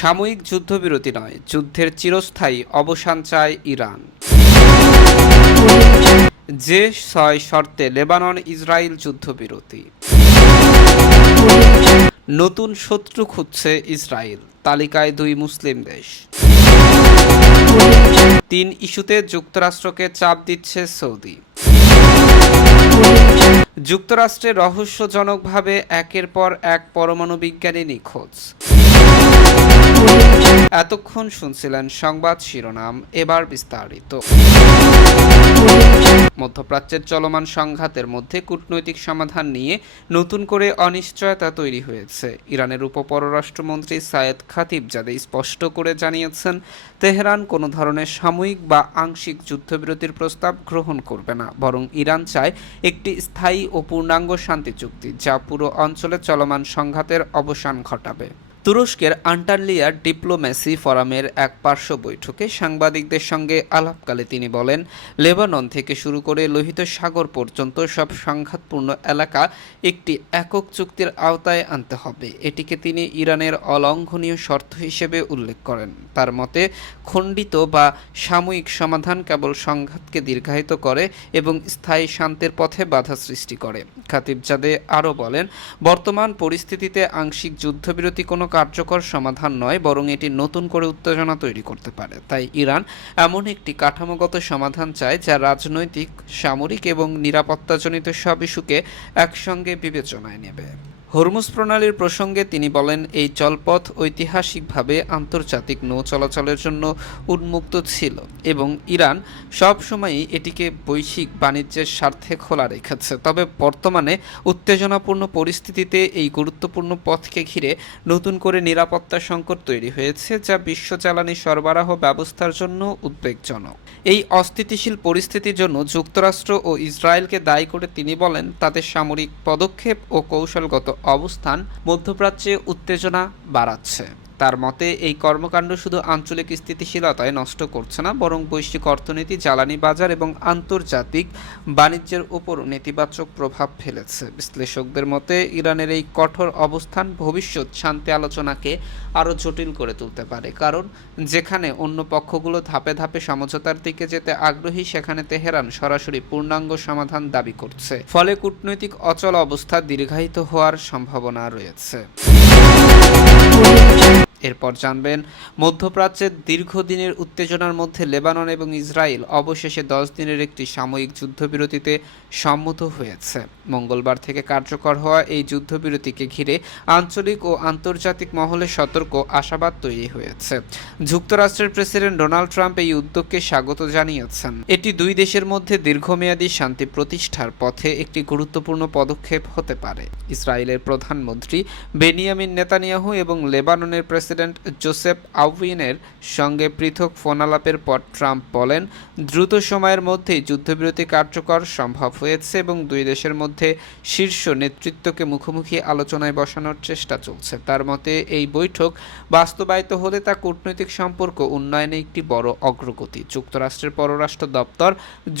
সাময়িক যুদ্ধবিরতি নয়, যুদ্ধের চিরস্থায়ী অবসান চায় ইরান। যে ৬ শর্তে লেবানন ইসরায়েল যুদ্ধবিরতি। নতুন শত্রু খুঁজছে ইসরায়েল, তালিকায় ২ মুসলিম দেশ। ৩ ইস্যুতে যুক্তরাষ্ট্রকে চাপ দিচ্ছে সৌদি। যুক্তরাষ্ট্রে রহস্যজনকভাবে একের পর এক পরমাণু বিজ্ঞানী নিখোঁজ। এতক্ষণ শুনছিলেন সংবাদ শিরোনাম, এবার বিস্তারিত। মধ্যপ্রাচ্যের চলমান সংঘাতের মধ্যে কূটনৈতিক সমাধান নিয়ে নতুন করে অনিশ্চয়তা তৈরি হয়েছে। ইরানের উপপররাষ্ট্রমন্ত্রী সায়েদ খাতিবজাদে স্পষ্ট করে জানিয়েছেন, তেহরান কোনো ধরনের সাময়িক বা আংশিক যুদ্ধবিরতির প্রস্তাব গ্রহণ করবে না, বরং ইরান চায় একটি স্থায়ী ও পূর্ণাঙ্গ শান্তি চুক্তি যা পুরো অঞ্চলে চলমান সংঘাতের অবসান ঘটাবে। তুরস্কের আন্টালিয়া ডিপ্লোম্যাসি ফোরামের এক পার্শ্ব বৈঠকে সাংবাদিকদের সঙ্গে আলাপকালে তিনি বলেন, লেবানন থেকে শুরু করে লোহিত সাগর পর্যন্ত সব সংঘাতপূর্ণ এলাকা একটি একক চুক্তির আওতায় আনতে হবে। এটিকে তিনি ইরানের অলঙ্ঘনীয় শর্ত হিসেবে উল্লেখ করেন। তার মতে, খণ্ডিত বা সাময়িক সমাধান কেবল সংঘাতকে দীর্ঘায়িত করে এবং স্থায়ী শান্তির পথে বাধা সৃষ্টি করে। খাতিবজাদে আরও বলেন, বর্তমান পরিস্থিতিতে আংশিক যুদ্ধবিরতি কোনো কার্যকর সমাধান নয়, বরং এটি নতুন করে উত্তেজনা তৈরি করতে পারে। তাই ইরান এমন একটি কাঠামোগত সমাধান চায় যা রাজনৈতিক, সামরিক এবং নিরাপত্তাজনিত সব ইস্যুকে একসঙ্গে বিবেচনায় নেবে। হরমুজ প্রণালীর প্রসঙ্গে তিনি বলেন, এই জলপথ ঐতিহাসিকভাবে আন্তর্জাতিক নৌ চলাচলের জন্য উন্মুক্ত ছিল এবং ইরান সব সময়ই এটিকে বৈশ্বিক বাণিজ্যের স্বার্থে খোলা রেখেছে। তবে বর্তমানে উত্তেজনাপূর্ণ পরিস্থিতিতে এই গুরুত্বপূর্ণ পথকে ঘিরে নতুন করে নিরাপত্তা সংকট তৈরি হয়েছে, যা বিশ্ব জ্বালানি সরবরাহ ব্যবস্থার জন্য উদ্বেগজনক। এই অস্থিতিশীল পরিস্থিতির জন্য যুক্তরাষ্ট্র ও ইসরায়েলকে দায়ী করে তিনি বলেন, তাদের সামরিক পদক্ষেপ ও কৌশলগত অবস্থান মধ্যপ্রাচ্যে উত্তেজনা বাড়াচ্ছে। তার মতে, এই কর্মকাণ্ড শুধু আঞ্চলিক স্থিতিশীলতায় নষ্ট করছে না, বরং বৈশ্বিক অর্থনীতি, জ্বালানি বাজার এবং আন্তর্জাতিক বাণিজ্যের উপর নেতিবাচক প্রভাব ফেলেছে। বিশ্লেষকদের মতে, ইরানের এই কঠোর অবস্থান ভবিষ্যৎ শান্তি আলোচনাকে আরও জটিল করে তুলতে পারে, কারণ যেখানে অন্য পক্ষগুলো ধাপে ধাপে সমঝোতার দিকে যেতে আগ্রহী, সেখানে তেহরান সরাসরি পূর্ণাঙ্গ সমাধান দাবি করছে। ফলে কূটনৈতিক অচল অবস্থা দীর্ঘায়িত হওয়ার সম্ভাবনা রয়েছে। এরপর জানবেন, মধ্যপ্রাচ্যের দীর্ঘদিনের উত্তেজনার মধ্যে লেবানন এবং ইসরায়েল অবশেষে 10 দিনের একটি সাময়িক যুদ্ধবিরতিতে সম্মত হয়েছে। মঙ্গলবার থেকে কার্যকর হওয়া এই যুদ্ধবিরতিকে ঘিরে আঞ্চলিক ও আন্তর্জাতিক মহলে সতর্ক আশাবাদ তৈরি হয়েছে। যুক্তরাষ্ট্রের প্রেসিডেন্ট ডোনাল্ড ট্রাম্প এই উদ্যোগকে স্বাগত জানিয়েছেন। এটি দুই দেশের মধ্যে দীর্ঘমেয়াদী শান্তি প্রতিষ্ঠার পথে একটি গুরুত্বপূর্ণ পদক্ষেপ হতে পারে। ইসরায়েলের প্রধানমন্ত্রী বেনিয়ামিন নেতানিয়াহু এবং লেবাননের প্রেসিডেন্ট জোসেফ আউইনের সঙ্গে পৃথক ফোনালাপের পর ট্রাম্প বলেন, দ্রুত সময়ের মধ্যেই যুদ্ধবিরতি কার্যকর সম্ভব হয়েছে এবং দুই দেশের মধ্যে শীর্ষ নেতৃত্বকে মুখোমুখি আলোচনায় বসানোর চেষ্টা চলছে। তার মতে, এই বৈঠক বাস্তবায়িত হলে তা কূটনৈতিক সম্পর্ক উন্নয়নে একটি বড় অগ্রগতি। যুক্তরাষ্ট্রের পররাষ্ট্র দপ্তর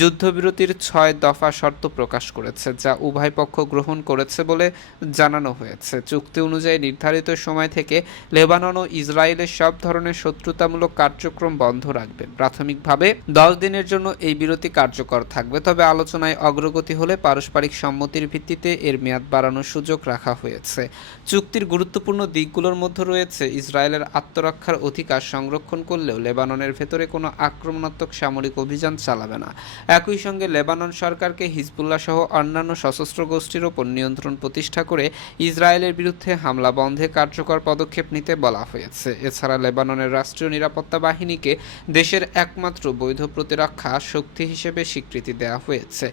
যুদ্ধবিরতির 6 দফা শর্ত প্রকাশ করেছে, যা উভয় পক্ষ গ্রহণ করেছে বলে জানানো হয়েছে। চুক্তি অনুযায়ী নির্ধারিত সময় থেকে লেবানন ও ইসরায়েলের সব ধরনের শত্রুতামূলক কার্যক্রম বন্ধ রাখবে। প্রাথমিকভাবে 10 দিনের জন্য এই বিরতি কার্যকর থাকবে, তবে আলোচনায় অগ্রগতি হলে পারস্পরিক সম্মতির ভিত্তিতে এর মেয়াদ বাড়ানোর সুযোগ রাখা হয়েছে। চুক্তির গুরুত্বপূর্ণ দিকগুলোর মধ্যে রয়েছে ইসরায়েলের আত্মরক্ষার অধিকার সংরক্ষণ করলেও লেবাননের ভেতরে কোনো আক্রমণাত্মক সামরিক অভিযান চালাবে না। একই সঙ্গে লেবানন সরকারকে হিজবুল্লাহ সহ অন্যান্য সশস্ত্র গোষ্ঠীর ওপর নিয়ন্ত্রণ প্রতিষ্ঠা করে ইসরায়েলের বিরুদ্ধে হামলা বন্ধে কার্যকর পদক্ষেপ নিতে বলা হয়েছে। এছাড়া লেবাননের রাষ্ট্রীয় নিরাপত্তা বাহিনীকে দেশের একমাত্র বৈধ প্রতিরক্ষা শক্তি হিসেবে স্বীকৃতি দেওয়া হয়েছে,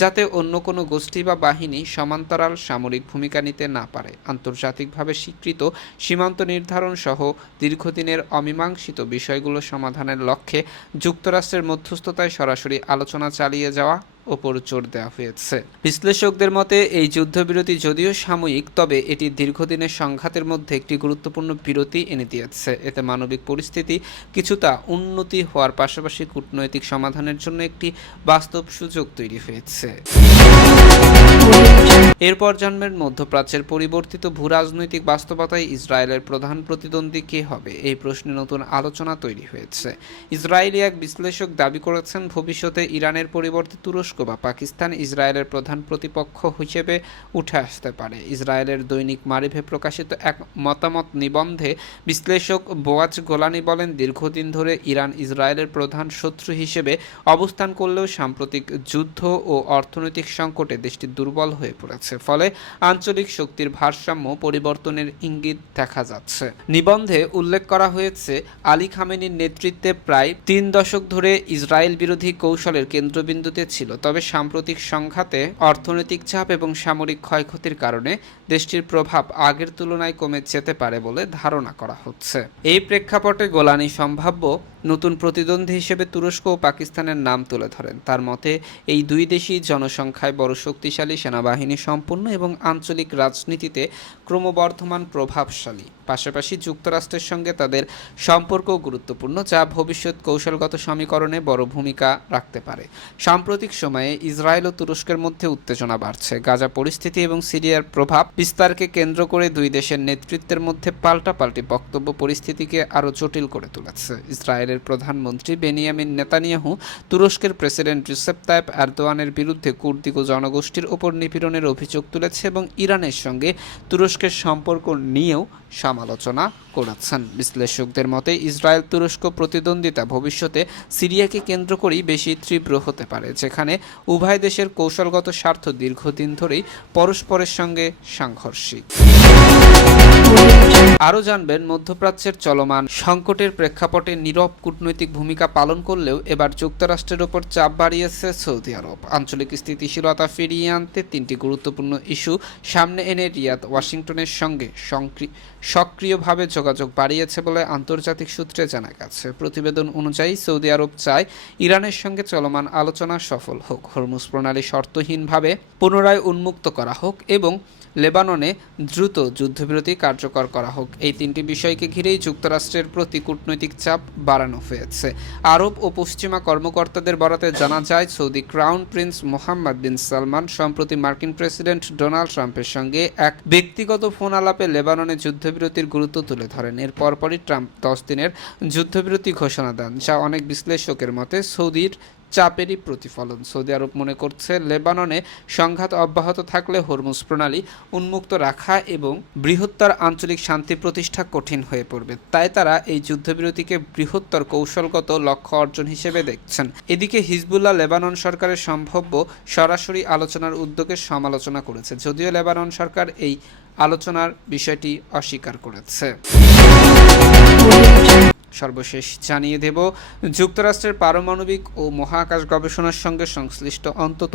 যাতে অন্য কোনো গোষ্ঠী বা বাহিনী সমান্তরাল সামরিক ভূমিকা নিতে না পারে। আন্তর্জাতিকভাবে স্বীকৃত সীমান্ত নির্ধারণ সহ দীর্ঘদিনের অমীমাংসিত বিষয়গুলো সমাধানের লক্ষ্যে যুক্তরাষ্ট্রের মধ্যস্থতায় সরাসরি আলোচনা চালিয়ে যাওয়া ওপর জোর দেওয়া হয়েছে। বিশ্লেষকদের মতে এই যুদ্ধবিরতি যদিও সাময়িক, তবে এটি দীর্ঘদিনের সংঘাতের মধ্যে একটি গুরুত্বপূর্ণ বিরতি এনে দিয়েছে। এতে মানবিক পরিস্থিতি কিছুটা উন্নতি হওয়ার পাশাপাশি কূটনৈতিক সমাধানের জন্য একটি বাস্তব সুযোগ তৈরি হয়েছে। এরপর জানবেন মধ্যপ্রাচ্যের পরিবর্তিত ভূরাজনৈতিক বাস্তবতায় ইসরায়েলের প্রধান প্রতিদ্বন্দ্বী কে হবে, এই প্রশ্নে নতুন আলোচনা তৈরি হয়েছে। ইসরায়েলি এক বিশ্লেষক দাবি করেছেন ভবিষ্যতে ইরানের পরিবর্তে তুরস্ক বা পাকিস্তান ইসরায়েলের প্রধান প্রতিপক্ষ হিসেবে উঠে আসতে পারে। ইসরায়েলের দৈনিক মারিভে প্রকাশিত এক মতামত নিবন্ধে বিশ্লেষক বোয়াজ গোলানি বলেন, দীর্ঘদিন ধরে ইরান ইসরায়েলের প্রধান শত্রু হিসেবে অবস্থান করলেও সাম্প্রতিক যুদ্ধ ও অর্থনৈতিক সংকটে দেশটি দুর্বল হয়ে পড়েছে। ফলে আঞ্চলিক শক্তির ভারসাম্য পরিবর্তনের ইঙ্গিত দেখা যাচ্ছে। নিবন্ধে উল্লেখ করা হয়েছে, আলী খামেনির নেতৃত্বে প্রায় 3 দশক ধরে ইসরায়েল বিরোধী কৌশলের কেন্দ্রবিন্দুতে ছিল, তবে সাম্প্রতিক সংঘাতে অর্থনৈতিক চাপ এবং সামরিক ক্ষয়ক্ষতির কারণে দেশটির প্রভাব আগের তুলনায় কমে যেতে পারে বলে ধারণা করা হচ্ছে। এই প্রেক্ষাপটে গোলানি সম্ভাব্য নতুন প্রতিদ্বন্দ্বী হিসেবে তুরস্ক ও পাকিস্তানের নাম তুলে ধরেন। তার মতে এই দুই দেশই জনসংখ্যায় বড়, শক্তিশালী, সেনাবাহিনী সম্পন্ন এবং আঞ্চলিক রাজনীতিতে ক্রমবর্ধমান প্রভাবশালী। পাশাপাশি যুক্তরাষ্ট্রের সঙ্গে তাদের সম্পর্ক গুরুত্বপূর্ণ, যা ভবিষ্যৎ কৌশলগত সমীকরণে বড় ভূমিকা রাখতে পারে। সাম্প্রতিক সময়ে ইসরায়েল ও তুরস্কের মধ্যে উত্তেজনা বাড়ছে। গাজা পরিস্থিতি এবং সিরিয়ার প্রভাব বিস্তারকে কেন্দ্র করে দুই দেশের নেতৃত্বের মধ্যে পাল্টাপাল্টি বক্তব্য পরিস্থিতিকে আরও জটিল করে তুলেছে। ইসরায়েলের প্রধানমন্ত্রী বেনিয়ামিন নেতানিয়াহু তুরস্কের প্রেসিডেন্ট রিসেপ তাইপ এরদোয়ানের বিরুদ্ধে কুর্দিক জনগোষ্ঠীর ওপর নিপীড়নের অভিযোগ তুলেছে এবং ইরানের সঙ্গে তুরস্কের সম্পর্ক নিয়েও সমালোচনা করেছেন। বিশ্লেষকদের মতে ইসরায়েল তুরস্ক প্রতিদ্বন্দ্বিতা ভবিষ্যতে সিরিয়াকে কেন্দ্র করেই বেশি তীব্র হতে পারে, যেখানে উভয় দেশের কৌশলগত স্বার্থ দীর্ঘদিন ধরেই পরস্পরের সঙ্গে সাংঘর্ষিক। আরও জানবেন মধ্যপ্রাচ্যের চলমান সংকটের প্রেক্ষাপটে নীরব কূটনৈতিক ভূমিকা পালন করলেও এবার যুক্তরাষ্ট্রের ওপর চাপ বাড়িয়েছে সৌদি আরব। আঞ্চলিক স্থিতিশীলতা ফিরিয়ে আনতে 3টি গুরুত্বপূর্ণ ইস্যু সামনে এনে রিয়াদ ওয়াশিংটনের সঙ্গে সক্রিয়ভাবে যোগাযোগ বাড়িয়েছে বলে আন্তর্জাতিক সূত্রে জানা গেছে। প্রতিবেদন অনুযায়ী সৌদি আরব চায় ইরানের সঙ্গে চলমান আলোচনা সফল হোক, হরমুজ প্রণালী শর্তহীনভাবে পুনরায় উন্মুক্ত করা হোক এবং লেবাননে দ্রুত যুদ্ধবিরতি কার্যকর করা হোক। এই 3টি বিষয়কে ঘিরেই যুক্তরাষ্ট্রের প্রতি কূটনৈতিক চাপ বাড়ানো হয়েছে। আরব ও পশ্চিমা কর্মকর্তাদের বরাতে জানা যায়, সৌদি ক্রাউন প্রিন্স মোহাম্মদ বিন সালমান সম্প্রতি মার্কিন প্রেসিডেন্ট ডোনাল্ড ট্রাম্পের সঙ্গে এক ব্যক্তিগত ফোন আলাপে লেবাননে যুদ্ধবিরতির গুরুত্ব তুলে ধরেন। এর পরপরই ট্রাম্প 10 দিনের যুদ্ধবিরতি ঘোষণা দেন, যা অনেক বিশ্লেষকের মতে সৌদির চাপেরই প্রতিফলন। সৌদি আরব মনে করছে, লেবাননে সংঘাত অব্যাহত থাকলে হরমুজ প্রণালী উন্মুক্ত রাখা এবং বৃহত্তর আঞ্চলিক শান্তি প্রতিষ্ঠা কঠিন হয়ে পড়বে। তাই তারা এই যুদ্ধবিরতিকে বৃহত্তর কৌশলগত লক্ষ্য অর্জন হিসেবে দেখছেন। এদিকে হিজবুল্লাহ লেবানন সরকারের সম্ভাব্য সরাসরি আলোচনার উদ্যোগের সমালোচনা করেছে, যদিও লেবানন সরকার এই আলোচনার বিষয়টি অস্বীকার করেছে। সর্বশেষ জানিয়ে দেব, যুক্তরাষ্ট্রের পারমাণবিক ও মহাকাশ গবেষণার সঙ্গে সংশ্লিষ্ট অন্তত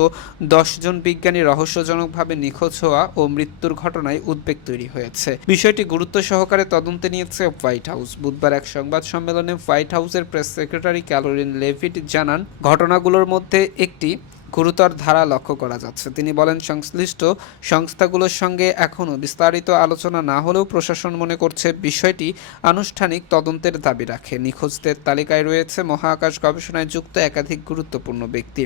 10 জন বিজ্ঞানী রহস্যজনকভাবে নিখোঁজ হওয়া ও মৃত্যুর ঘটনায় উদ্বেগ তৈরি হয়েছে। বিষয়টি গুরুত্ব সহকারে তদন্তে নিয়েছে হোয়াইট হাউস। বুধবার এক সংবাদ সম্মেলনে হোয়াইট হাউসের প্রেস সেক্রেটারি ক্যারোলিন লেভিট জানান, ঘটনাগুলোর মধ্যে একটি গুরুতর ধারা লক্ষ্য করা যাচ্ছে। তিনি বলেন, সংশ্লিষ্ট সংস্থাগুলোর সঙ্গে এখনও বিস্তারিত আলোচনা না হলেও প্রশাসন মনে করছে বিষয়টি আনুষ্ঠানিক তদন্তের দাবি রাখে। নিখোঁজদের তালিকায় রয়েছে মহাকাশ গবেষণায় যুক্ত একাধিক গুরুত্বপূর্ণ ব্যক্তি।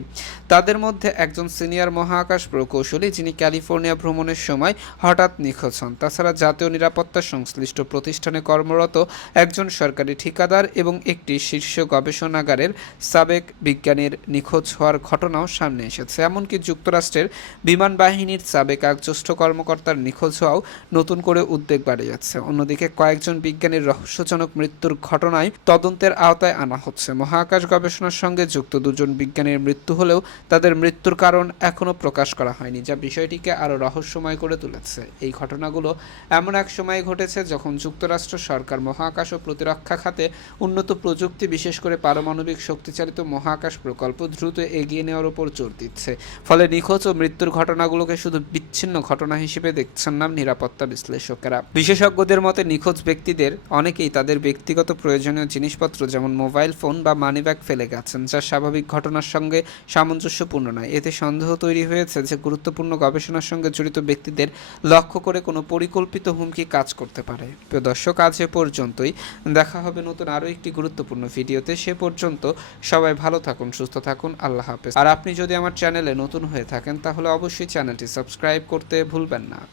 তাদের মধ্যে একজন সিনিয়র মহাকাশ প্রকৌশলী, যিনি ক্যালিফোর্নিয়া ভ্রমণের সময় হঠাৎ নিখোঁজ হন। তাছাড়া জাতীয় নিরাপত্তা সংশ্লিষ্ট প্রতিষ্ঠানে কর্মরত একজন সরকারি ঠিকাদার এবং একটি শীর্ষ গবেষণাগারের সাবেক বিজ্ঞানীর নিখোঁজ হওয়ার ঘটনাও সামনে এসেছে। এমনকি যুক্তরাষ্ট্রের বিমান বাহিনীর সাবেক এক জ্যেষ্ঠ কর্মকর্তার নিখোঁজ হওয়াও নতুন করে উদ্বেগ বাড়িয়েছে। অন্যদিকে কয়েকজন বিজ্ঞানীর রহস্যজনক মৃত্যুর ঘটনায় তদন্তের আওতায় আনা হচ্ছে। মহাকাশ গবেষণার সঙ্গে যুক্ত 2 জন বিজ্ঞানীর মৃত্যু হলেও তাদের মৃত্যুর কারণ এখনও প্রকাশ করা হয়নি, যা বিষয়টিকে আরও রহস্যময় করে তুলেছে। এই ঘটনাগুলো এমন এক সময়ে ঘটেছে যখন যুক্তরাষ্ট্র সরকার মহাকাশ ও প্রতিরক্ষা খাতে উন্নত প্রযুক্তি, বিশেষ করে পারমাণবিক শক্তিচালিত মহাকাশ প্রকল্প দ্রুত এগিয়ে নেওয়ার উপর জোর দিচ্ছে। ফলে নিখোঁজ ও মৃত্যুর ঘটনাগুলোকে শুধু বিচ্ছিন্ন ঘটনা হিসেবে দেখছেন না নিরাপত্তা বিশ্লেষকেরা। বিশেষজ্ঞদের মতে নিখোঁজ ব্যক্তিদের অনেকেই তাদের ব্যক্তিগত প্রয়োজনীয় জিনিসপত্র যেমন মোবাইল ফোন বা মানিব্যাগ ফেলে গেছেন, যা স্বাভাবিক ঘটনার সঙ্গে সামঞ্জস্যপূর্ণ নয়। এতে সন্দেহ তৈরি হয়েছে যে গুরুত্বপূর্ণ গবেষণার সঙ্গে জড়িত ব্যক্তিদের লক্ষ্য করে কোনো পরিকল্পিত হুমকি কাজ করতে পারে। প্রিয় দর্শক, আজ এ পর্যন্তই। দেখা হবে নতুন আরও একটি গুরুত্বপূর্ণ ভিডিওতে। সে পর্যন্ত সবাই ভালো থাকুন, সুস্থ থাকুন। আল্লাহ হাফেজ। আর আপনি যদি আমার চ্যানেলে নতুন হয়ে থাকেন তাহলে অবশ্যই চ্যানেলটি সাবস্ক্রাইব করতে ভুলবেন না।